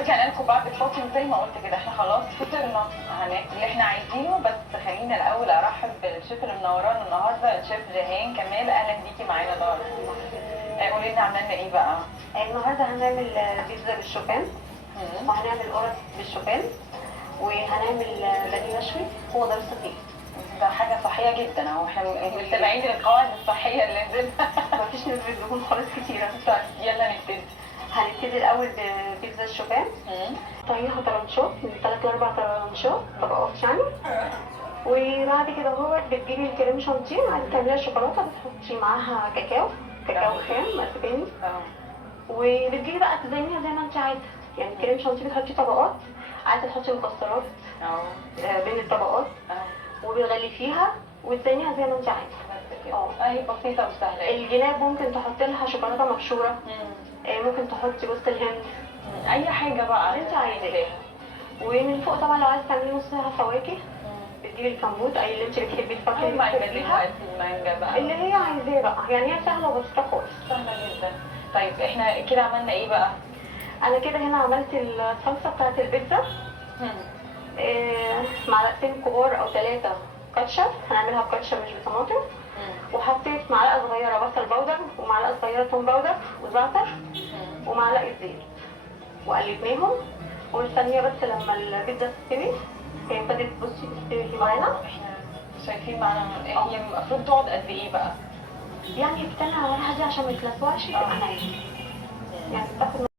ورجعنا لكم بعد الفاصل. زي ما قلت كده احنا خلاص فطرنا، هناكل اللي احنا عايزينه، بس خلينا الاول ارحب بالشيف اللي منورانا النهارده، الشيف جيهان كمال. اهلا بيكي معانا النهارده. قولي لنا عملنا ايه بقى؟ النهارده هنعمل بيتزا بالشوفان، وهنعمل قرص بالشوفان، وهنعمل بانيه مشوي. هو ده الصحي، ده حاجه صحيه جدا اهو، احنا متابعين القواعد الصحيه اللي نزلنا. مفيش نسبه دهون خالص كتيره. طيب يلا نبتدي. هنبتدي الاول ببيتزا الشوفان. طيها طرنشات من 3 ل 4 طرنشات، طبقات يعني. وبعد كده هو بتجيبي الكريم شانتيه، عايزه تعمليها شوكولاته بتحطي معاها كاكاو خام اسباني. وبتجيبي بقى تزينيها زي ما انت عايزه، يعني كريم شانتيه بتحطي طبقات، عايزه تحطي مكسرات بين الطبقات، وبتغلفيها وتزينيها زي ما انت عايزه. اهي بسيطه وسهله. الجناب ممكن تحطي لها شوكولاته مبشوره، ممكن تحطي جوز الهند، اي حاجه بقى انت عايزاها. ومن فوق طبعا لو عايزه تعملي نصها فواكه، بتجيبي الكمبوت اي اللي انت بتحبي الفاكهه اللي بتحبيها، المانجا بقى اللي هي عايزاه بقى. يعني هي سهله وبسيطه خالص. سهله جدا. طيب احنا كده عملنا ايه بقى؟ انا كده هنا عملت الصلصه بتاعت البيتزا. معلقتين كبار او 3 كاتشب، هنعملها بكاتشب مش بطماطم. وحطيت معلقه صغيره بصل باودر، ومعلقه صغيره توم باودر وزعتر، ومعلقه زيت، وقلبناهم. والثانيه بس لما البيتزا تستوي، هي ابتدت بصي تستوي معانا. احنا شايفين معانا هي المفروض تقعد قد ايه بقى؟ يعني بتستنى على النار هاديه عشان ما تلسوعش. انا يعني بتاخد